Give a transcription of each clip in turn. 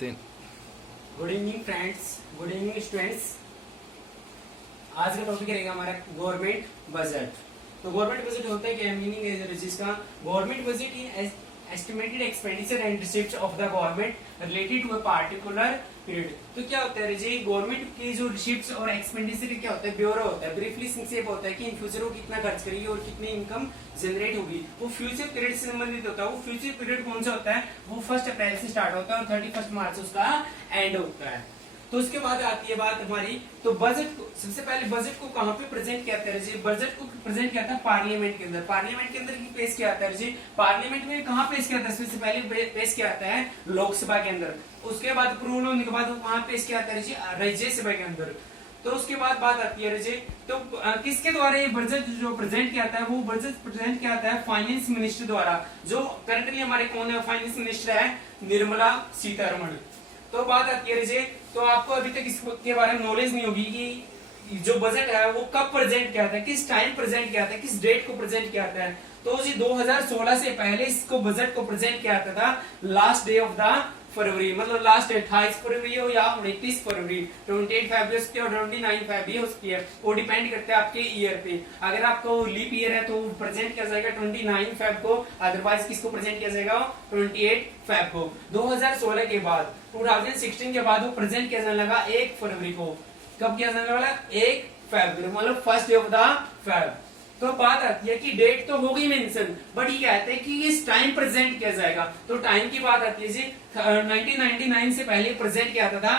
तीन। Good evening friends, good evening students. आज का टॉपिक रहेगा हमारा गवर्नमेंट बजट। तो गवर्नमेंट बजट होता है क्या, मीनिंग है जिसका government budget is estimated expenditure and receipts of the government related to a particular period. तो क्या होता है जी, गवर्नमेंट की जो रिसीप्ट्स और एक्सपेंडिचर क्या होता है, ब्योरा होता है, ब्रीफली संक्षेप होता है कि इन फ्यूचर वो कितना खर्च करेगी और कितनी इनकम जनरेट होगी। वो फ्यूचर पीरियड से संबंधित होता है। वो फ्यूचर पीरियड कौन सा होता है, वो 1 अप्रैल से स्टार्ट होता है और 31 मार्च उसका एंड होता है। तो उसके बाद आती है बात हमारी, तो बजट को सबसे पहले बजट को कहाँ पे प्रेजेंट किया जाता है जी, बजट को प्रेजेंट किया था पार्लियामेंट के अंदर। पार्लियामेंट के अंदर पेश किया जाता है जी, पार्लियामेंट में कहाँ पेश किया जाता है, सबसे पहले पेश किया जाता है लोकसभा के अंदर। उसके बाद अप्रूवल होने के बाद वहां पेश किया जाता है जी राज्यसभा के अंदर। तो उसके बाद बात आती है जी, तो किसके द्वारा ये बजट जो प्रेजेंट किया जाता है, वो बजट प्रेजेंट किया जाता है फाइनेंस मिनिस्टर द्वारा। जो करंटली हमारे कौन है फाइनेंस मिनिस्टर है, निर्मला सीतारमण। तो बात आती है जी, तो आपको अभी तक इसके बारे में नॉलेज नहीं होगी कि जो बजट है वो कब प्रेजेंट किया था, किस टाइम प्रेजेंट किया था, किस डेट को प्रेजेंट किया था। तो जी 2016 से पहले इसको बजट को प्रेजेंट किया था लास्ट डे ऑफ द फरवरी, मतलब लास्ट 28 फरवरी हो या 29 फरवरी, 28 फरवरी उसकी और 29 फरवरी उसकी है। वो डिपेंड करता है आपके ईयर पे। अगर आपको लीप ईयर है तो प्रेजेंट किया जाएगा 29 फेब को, अदरवाइज किसको प्रेजेंट किया जाएगा 28 फेब को। 2016 के बाद 2016 के बाद वो प्रेजेंट किया जाने लगा 1 फरवरी को। कब किया जाने वाला, 1 फरवरी, मतलब first day of the Feb. तो बात आती है कि डेट तो होगी मेंशन, बट ये कहते हैं कि इस टाइम प्रेजेंट किया जाएगा। तो टाइम की बात आती है जी, 1999 से पहले प्रेजेंट किया था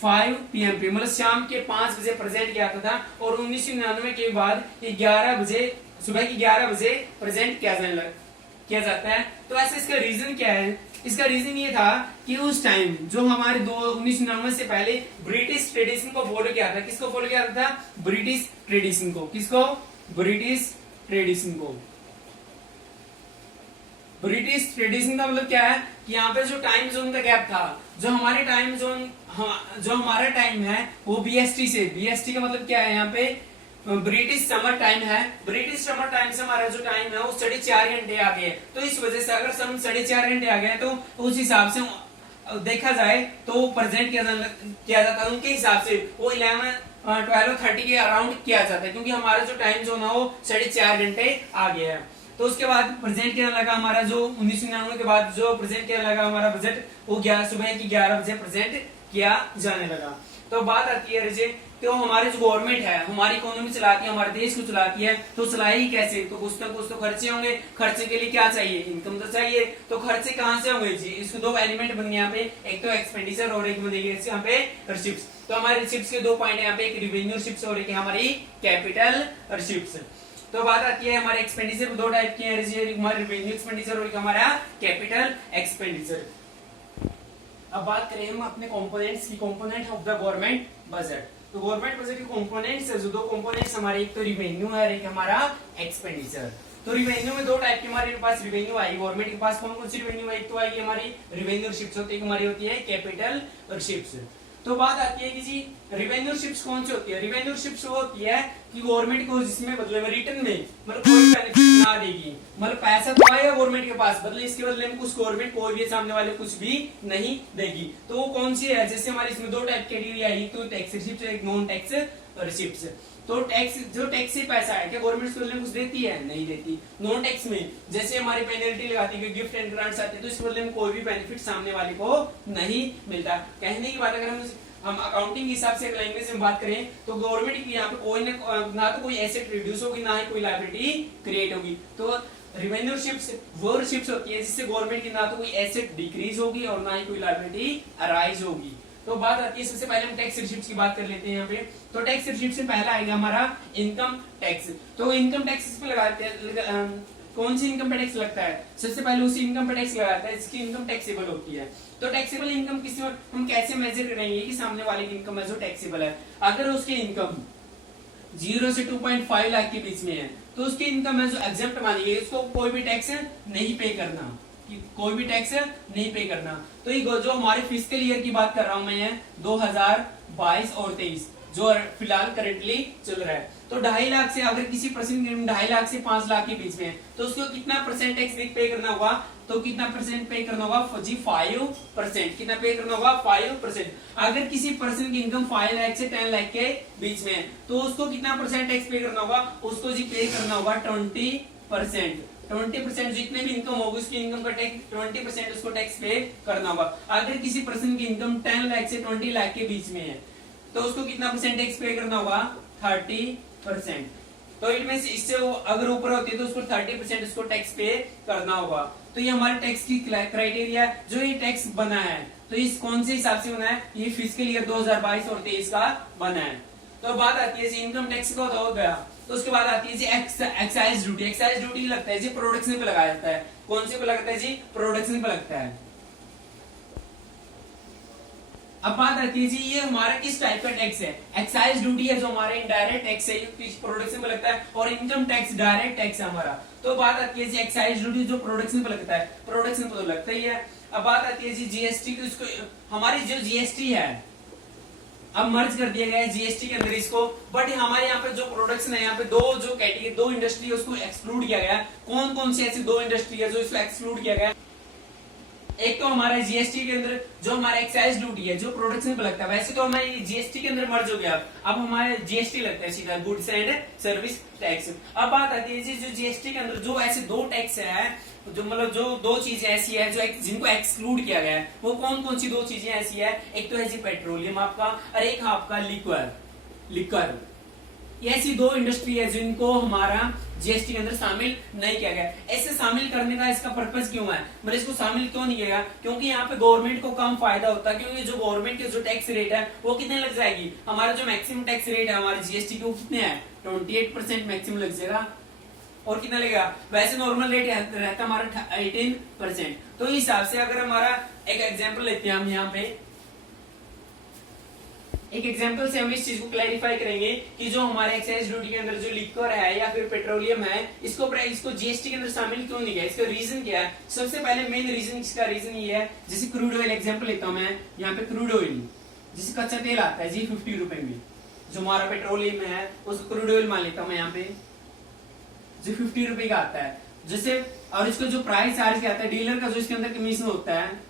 5 PM पे, मतलब शाम के 5 बजे प्रेजेंट किया था। और 1999 के बाद 11 बजे, सुबह की 11 बजे प्रेजेंट किया जाता है। तो ऐसे इसका रीजन क्या है, इसका रीजन ये था कि उस टाइम जो हमारे 1999 से पहले ब्रिटिश ट्रेडिशन को फॉलो किया था। किसको फॉलो किया था, ब्रिटिश ट्रेडिशन को। किसको, ब्रिटिश ट्रेडिशन को। ब्रिटिश ट्रेडिशन का मतलब क्या है कि यहाँ पे जो टाइम जोन का गैप था, जो हमारे टाइम जोन, जो हमारा टाइम है वो BST से, BST का मतलब क्या है, यहाँ पे ब्रिटिश समर टाइम है। ब्रिटिश समर टाइम से हमारा जो टाइम है वो 4.5 घंटे आ गए। तो इस वजह से अगर हम 4.5 घंटे आ गए तो उस हिसाब से देखा जाए तो प्रेजेंट किया जाता है उनके हिसाब से। वो 12:30 के अराउंड किया जाता है, क्योंकि हमारा जो टाइम जोन है वो 4.5 घंटे आ गया है। तो उसके बाद प्रेजेंट किया लगा हमारा जो 1999 के बाद जो प्रेजेंट किया लगा हमारा बजट, वो सुबह की 11 बजे प्रेजेंट किया जाने लगा। तो बात आती है जी, तो हमारी जो गवर्नमेंट है हमारी इकोनॉमी चलाती है, हमारे देश को चलाती है, तो चलाएगी कैसे, तो कुछ ना कुछ तो खर्चे होंगे। खर्चे के लिए क्या चाहिए, इनकम तो चाहिए। तो खर्चे कहाँ से होंगे जी, इसको 2 एलिमेंट बनेंगे यहाँ पे, एक तो एक्सपेंडिचर और एक बनेगी यहाँ पे रिसीप्ट्स। तो हमारे रिसीप्ट्स के 2 पॉइंट यहाँ पे, एक रिवेन्यू रिसीप्ट्स और एक हमारी कैपिटल रिसीप्ट्स। तो बात आती है हमारे एक्सपेंडिचर को 2 टाइप के हैं, हमारे रिवेन्यू एक्सपेंडिचर और एक हमारा कैपिटल एक्सपेंडिचर। अब बात करें हम अपने कंपोनेंट्स की, component of the government budget. तो गवर्नमेंट बजट के कंपोनेंट्स है जो 2 कंपोनेंट्स हमारे, एक तो रिवेन्यू है और एक हमारा एक्सपेंडिचर। तो रिवेन्यू में 2 टाइप की हमारे पास रिवेन्यू आएगी गवर्नमेंट के पास। कौन कौन सी रिवेन्यू है, एक तो आएगी हमारी रिवेन्यू रिसीप्ट्स होती है, एक हमारी होती है कैपिटल रिसीप्ट्स। तो बात आती है कि जी रिवेन्यू रिसीप्ट्स कौन सी होती है, रिवेन्यू रिसीप्ट्स वो होती है कि गवर्नमेंट को जिसमें बदले में रिटर्न में मतलब कोई बेनिफिट ना देगी, मतलब पैसा तो आएगा गवर्नमेंट के पास, बदले इसके बदले में कुछ गवर्नमेंट कोई भी सामने वाले कुछ भी नहीं देगी। तो वो कौन सी है, जैसे हमारे इसमें 2 टाइप कैटेगरी आएगी, तो टैक्स रिसीप्ट्स, एक नॉन टैक्स रिसीप्ट्स। तो टैक्स, जो टैक्स से पैसा है, क्या गवर्नमेंट इसके बदले में कुछ देती है, नहीं देती। नॉन टैक्स में जैसे हमारी पेनल्टी लगाती है, गिफ्ट एंड ग्रांट्स आती है, तो इसके बदले में कोई भी बेनिफिट सामने वाले को नहीं मिलता। कहने की बात अगर हम अकाउंटिंग के हिसाब से लैंग्वेज में बात करें तो गवर्नमेंट की यहाँ पे कोई ना तो कोई एसेट रिड्यूस होगी, ना ही कोई लायबिलिटी क्रिएट होगी। तो रिवेन्यू रिसीप्ट्स वो रिसीप्ट्स होती है जिससे गवर्नमेंट की ना तो कोई एसेट डिक्रीज होगी और ना ही कोई लायबिलिटी अराइज होगी। तो बात आती है, सबसे पहले हम टैक्स रिसीप्ट्स की बात कर लेते हैं यहाँ पे। तो टैक्स रिसीप्ट से पहला आएगा हमारा इनकम टैक्स। तो इनकम टैक्स इस पे लगाते हैं, कौन सी इनकम टैक्स लगता है, सबसे पहले उसी इनकम टैक्स लगाता है जिसकी इनकम टैक्सेबल होती है। तो टैक्सेबल इनकम किसी हम कैसे मेजर करेंगे कि सामने वाले की इनकम है जो टैक्सेबल है। अगर उसकी इनकम 0 से 2.5 लाख के बीच में है तो उसकी इनकम है जो एग्जेम्प्ट मानी गई, उसको कोई भी टैक्स नहीं पे करना, कोई भी टैक्स नहीं पे करना। तो ये जो हमारे फिस्कल ईयर की बात कर रहा हूं मैं 2022 और 23 जो फिलहाल करेंटली चल रहा है, तो 2.5 लाख से अगर किसी पर्सन 2.5 लाख से 5 लाख के बीच में है तो उसको कितना परसेंट टैक्स पे करना होगा, तो कितना परसेंट पे करना होगा जी 5%। कितना पे करना होगा 5%। अगर किसी पर्सन की इनकम 5 लाख से 10 लाख के बीच में है तो उसको कितना परसेंट टैक्स पे करना होगा, उसको जी पे करना होगा 20%। 20% जितने भी इनकम होगी उसकी इनकम का टैक्स 20% उसको टैक्स पे करना होगा। अगर किसी पर्सन की इनकम 10 लाख से 20 लाख के बीच में है तो उसको कितना परसेंट टैक्स पे करना होगा 30%। तो इनमें से इससे वो अगर ऊपर होती है तो उसको 30% उसको टैक्स पे करना होगा। तो ये हमारे टैक्स की क्राइटेरिया जो ये टैक्स बना है तो इस कौन से हिसाब से बना है, ये फिजिकल ईयर 2022 और 23 का बना है। तो बात आती है जी इनकम टैक्स का हो गया, तो उसके बाद आती है जी एक्साइज ड्यूटी। एक्साइज ड्यूटी लगता है जी प्रोडक्शन पे लगाया जाता है। कौन से पे लगता है जी, प्रोडक्शन पे लगता है। अब बात आती है जी ये हमारा किस टाइप का टैक्स है। एक्साइज ड्यूटी है जो हमारे इनडायरेक्ट टैक्स है, प्रोडक्शन पे लगता है, और इनकम टैक्स डायरेक्ट टैक्स है हमारा। तो बात आती है जी एक्साइज ड्यूटी जो प्रोडक्शन पे लगता है, प्रोडक्शन पे तो लगता ही है। अब बात आती है जी जीएसटी की, उसको हमारी जो जीएसटी है अब मर्ज कर दिया गया है जीएसटी के अंदर इसको, बट हमारे यहाँ पे जो प्रोडक्शन है यहाँ पे दो जो कैटेगरी दो इंडस्ट्री है उसको एक्सक्लूड किया गया है। कौन कौन सी ऐसी दो इंडस्ट्री है जो इसको एक्सक्लूड किया गया है। एक तो हमारे जीएसटी के अंदर जो हमारा एक्साइज ड्यूटी है जो प्रोडक्शन पे लगता है, वैसे तो हमारे जीएसटी के अंदर मर्ज हो गया, अब हमारे जीएसटी लगता है सीधा गुड्स एंड सर्विस टैक्स। अब बात आती है जी जो जीएसटी के अंदर जो ऐसे दो टैक्स है, जो मतलब जो दो चीजें ऐसी है जो जिनको एक्सक्लूड किया गया है, वो कौन कौन सी दो चीजें ऐसी है। एक तो है जी पेट्रोलियम आपका, और एक आपका लिक्वर। ये ऐसी दो इंडस्ट्री है जिनको हमारा जीएसटी के अंदर शामिल नहीं किया गया। ऐसे शामिल करने का इसका पर्पस क्यों है, मतलब इसको शामिल क्यों नहीं किया गया, क्योंकि यहाँ पे गवर्नमेंट को कम फायदा होता है। क्योंकि जो गवर्नमेंट के जो टैक्स रेट है वो कितने लग जाएगी, हमारा जो मैक्सिमम टैक्स रेट है हमारे जीएसटी के वो कितने है 28% मैक्सिमम लग जाएगा। और कितना लगेगा, वैसे नॉर्मल रेट रहता है हमारा 18%। तो इस हिसाब से अगर हमारा एक एग्जाम्पल लेते हैं, हम यहाँ पे एक एग्जांपल से हम इस चीज को क्लैरिफाई करेंगे कि जो हमारे एक्साइज ड्यूटी के अंदर जो लिक्वर है या फिर पेट्रोलियम है इसको जीएसटी के अंदर शामिल क्यों नहीं किया, इसका रीजन क्या है। सबसे पहले मेन रीजन इसका रीजन ये है, जैसे क्रूड ऑयल एग्जांपल लेता हूं मैं यहाँ पे, क्रूड ऑयल जैसे कच्चा तेल आता है जी 50 रुपए में, जो हमारा पेट्रोलियम है उसको क्रूड ऑयल मान लेता हूं मैं यहाँ पे जो 50 रुपए का आता है जैसे, और इसका जो प्राइस चार्ज क्या आता है डीलर का जो इसके अंदर कमीशन होता है,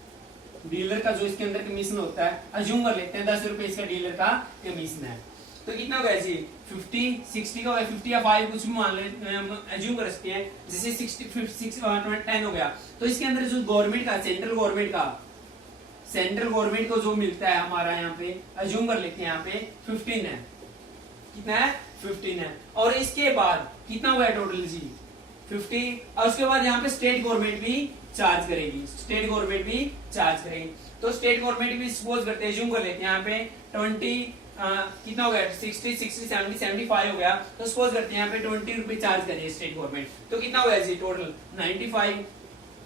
डीलर का जो इसके अंदर कमीशन होता है, अज्यूम कर लेते हैं 10 रुपए इसका डीलर का कमीशन है, तो कितना होगा जी 50 60 का होगा, 50 या 5 कुछ भी मान लेते अज्यूम कर सकते हैं, जैसे 60 10 हो गया। तो इसके अंदर जो गवर्नमेंट का सेंट्रल गवर्नमेंट को जो मिलता है हमारा यहाँ पे अज्यूम कर लेते हैं यहाँ पे 15 है, कितना है 15 है। और इसके बाद कितना हुआ टोटल जी 50, और उसके बाद यहाँ पे स्टेट गवर्नमेंट भी चार्ज करेगी, तो स्टेट गवर्नमेंट भी सपोज करते हैं अज्यूम कर लेते हैं यहाँ पे 20 कितना हो गया 60 60 70 75 हो गया, तो सपोज करते हैं यहाँ पे 20 रुपए चार्ज करिए स्टेट गवर्नमेंट, तो कितना हो गया जी टोटल 95,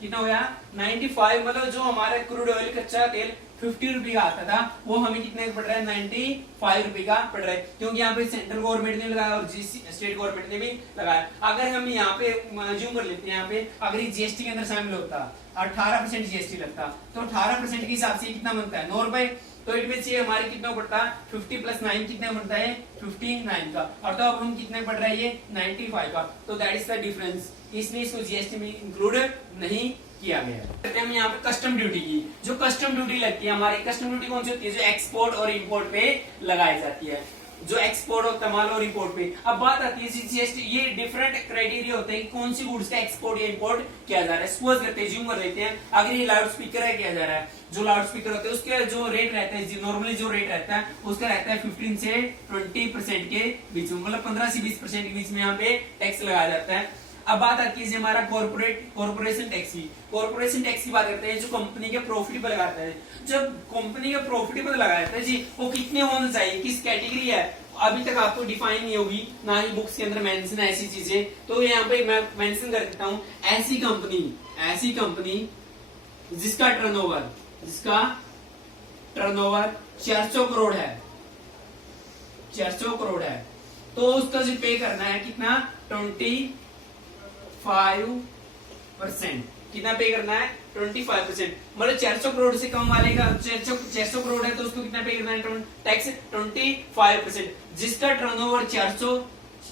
कितना हो गया 95। मतलब जो हमारा क्रूड ऑयल कच्चा तेल 50 रुपए का आता था वो हमें कितने का पड़ रहा है 95 रुपए का पड़ रहा है, क्योंकि यहाँ पे सेंट्रल गवर्नमेंट ने लगाया और स्टेट गवर्नमेंट ने भी लगाया। अगर हम यहाँ पे अज्यूम कर लेते हैं यहाँ पे अगर जीएसटी के अंदर शामिल होता 18% जीएसटी लगता, तो 18% के हिसाब से कितना बनता है 9 रुपए, तो इट मींस ये हमारे कितना पड़ता है 50 + 9 कितना बनता है 59 का, और तो अब हम कितने पड़ रहा है ये 95 का, तो दैट इज द डिफरेंस, इसलिए इसको जीएसटी में इंक्लूड नहीं किया गया है। हम यहाँ पे कस्टम ड्यूटी की, जो कस्टम ड्यूटी लगती है हमारी, कस्टम ड्यूटी कौन सी होती है जो एक्सपोर्ट और इंपोर्ट पे लगाई जाती है, जो एक्सपोर्ट होता है माल और इंपोर्ट पे। अब बात आती है जीएसटी, ये डिफरेंट क्राइटेरिया होते हैं कि कौन सी गुड्स का एक्सपोर्ट या इंपोर्ट किया जा रहा है। सपोज करते हैं ज्यूम कर लेते हैं अगर ये लाउड स्पीकर है किया जा रहा है, जो लाउड स्पीकर होते हैं उसके जो रेट रहता है नॉर्मली जो रेट रहता है उसका रहता है 15 से 20% के बीच में, मतलब 15 से 20% के बीच में यहाँ पे टैक्स लगाया जाता है। अब बात आती है हमारा कॉर्पोरेशन टैक्स की, कॉर्पोरेशन टैक्स की बात करते हैं जो कंपनी के प्रॉफिट पर लगाता है। जब कंपनी के प्रॉफिट पर लगाया जाता है जी वो कितने होना चाहिए, किस कैटेगरी है अभी तक आपको डिफाइन नहीं होगी, ना ही बुक्स के अंदर मेंशन है ऐसी चीजें, तो यहाँ पे मैं मेंशन कर देता हूँ ऐसी कंपनी जिसका टर्नओवर 400 करोड़ है, 400 करोड़ है, तो उसका जो पे करना है कितना 25%, कितना पे करना है 25%, मतलब 400 करोड़ से कम वाले का 400 करोड़ है तो उसको कितना पे करना है टैक्स 25%, जिसका टर्नओवर 400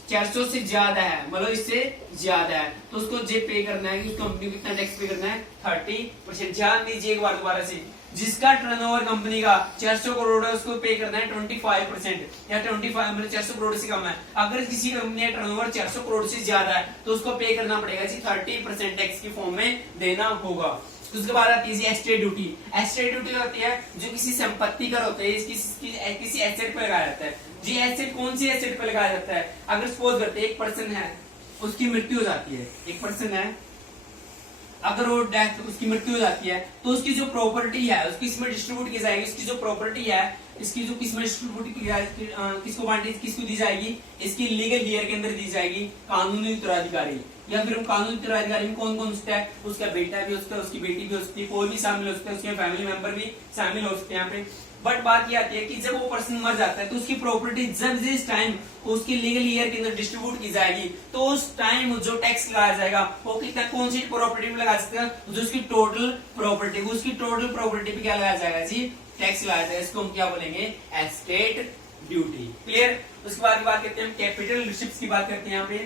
400 से ज्यादा है, मतलब इससे ज्यादा है, तो उसको जे पे करना है कि उस कंपनी को कितना टैक्स पे करना है, 30%। ध्यान दीजिए एक बार दोबारा से, जिसका टर्नओवर कंपनी का 400 करोड़ है उसको पे करना है 25%, या 25 मतलब 400 करोड़ से कम है। अगर किसी कंपनी का टर्नओवर 400 करोड़ से ज्यादा है तो उसको पे करना पड़ेगा जी 30% टैक्स की फॉर्म में देना होगा। उसके बाद आती है एस्टेट ड्यूटी। एस्टेट ड्यूटी होती है जो किसी संपत्ति कर होता है, किसी एसेट पे लगाया जाता है जी। एसेट कौन सी एसेट पे लगाया जाता है? अगर सपोज करते हैं एक पर्सन है, उसकी मृत्यु हो जाती है, एक पर्सन है, अगर वो डेथ उसकी मृत्यु हो जाती है तो उसकी जो प्रॉपर्टी है उसकी इसमें डिस्ट्रीब्यूट की जाएगी। इसकी जो प्रॉपर्टी है इसकी जो किसमें डिस्ट्रीब्यूट की जाएगी, किसको बांटी, किसको दी जाएगी? इसकी लीगल हियर के अंदर दी जाएगी कानूनी उत्तराधिकारी, या फिर कानूनी उत्तराधिकारी में कौन कौन होता है? उसका बेटा भी हो सकता है, उसकी बेटी भी हो सकती है, कोई भी शामिल हो सकता है, उसके फैमिली मेंबर भी शामिल हो सकते हैं यहाँ पे। बट बात ये आती है कि जब वो पर्सन मर जाता है तो उसकी प्रॉपर्टी जब जिस टाइम उसकी लीगल ईयर के अंदर डिस्ट्रीब्यूट की जाएगी तो उस टाइम जो टैक्स लगाया जाएगा वो कितना, कौन सी प्रॉपर्टी में लगा सकते हैं? जो उसकी टोटल प्रॉपर्टी, उसकी टोटल प्रॉपर्टी पे क्या लगाया जाएगा जी? टैक्स लगाया जाएगा। इसको हम क्या बोलेंगे? Estate duty. क्लियर? उसके बाद की बात करते हैं हम कैपिटल रिसिप्ट्स की बात करते हैं यहाँ पे।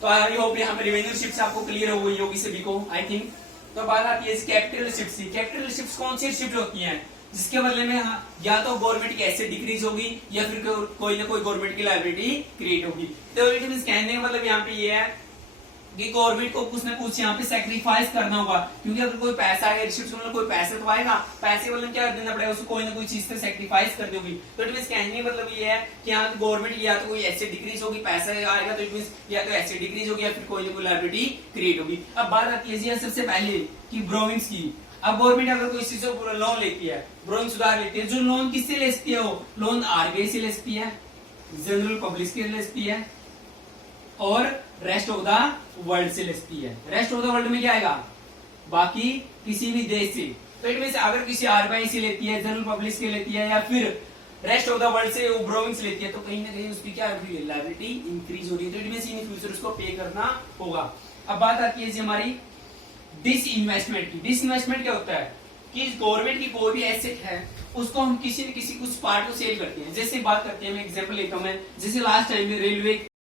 तो आई होप यहाँ पे रेवेन्यू रिसिप्ट्स आपको क्लियर हो गई होगी सभी को, आई थिंक। तो बात आती है कैपिटल रिसिप्ट्स की। कैपिटल रिसिप्ट्स कौन सी रिसिप्ट होती हैं जिसके बदले में या तो गवर्नमेंट की एसेट डिक्रीज होगी या फिर कोई ना कोई गवर्नमेंट की लायबिलिटी क्रिएट होगी। तो इट मींस कहने का मतलब यहाँ पे ये है कि गवर्नमेंट को कुछ ना कुछ यहाँ पे सेक्रीफाइस करना होगा, क्योंकि अगर कोई पैसा आएगा रिसिप्ट में, कोई पैसे तो आएगा, पैसे वाले क्या देना पड़ेगा? उसको कोई ना कोई चीज से सेक्रीफाइस करनी होगी। तो इट मींस कहने का मतलब ये है कि यहाँ तो गवर्नमेंट या तो कोई एसेट डिक्रीज होगी, पैसा आएगा तो इट मींस या तो एसेट डिक्रीज होगी या फिर कोई ना कोई लायबिलिटी क्रिएट होगी। अब बात आती है सबसे पहले की बोरोइंग्स की। अब गवर्नमेंट अगर कोई चीज लोन लेती है, बोरोइंग उधार लेती है, जो लोन किससे लेती है? वो लोन आरबीआई से लेती है, जनरल पब्लिक से लेती है और रेस्ट ऑफ द वर्ल्ड से लेती है। रेस्ट ऑफ द वर्ल्ड में क्या आएगा? बाकी किसी भी देश से। तो इट मींस अगर किसी आरबीआई से लेती है, जनरल पब्लिक से लेती है या फिर रेस्ट ऑफ द वर्ल्ड से वो बोरोइंग्स लेती है तो कहीं ना कहीं उसकी क्या लायबिलिटी इंक्रीज हो रही है। तो इट मींस इन फ्यूचर उसको पे करना होगा। अब बात आती है जी हमारी डिसइन्वेस्टमेंट की। डिसइन्वेस्टमेंट क्या होता है कि गवर्नमेंट की कोई भी एसेट है उसको हम किसी न किसी कुछ पार्ट को सेल करते हैं। जैसे बात करते हैं, मैं एग्जांपल लेता हूं, मैं जैसे लास्ट टाइम में रेलवे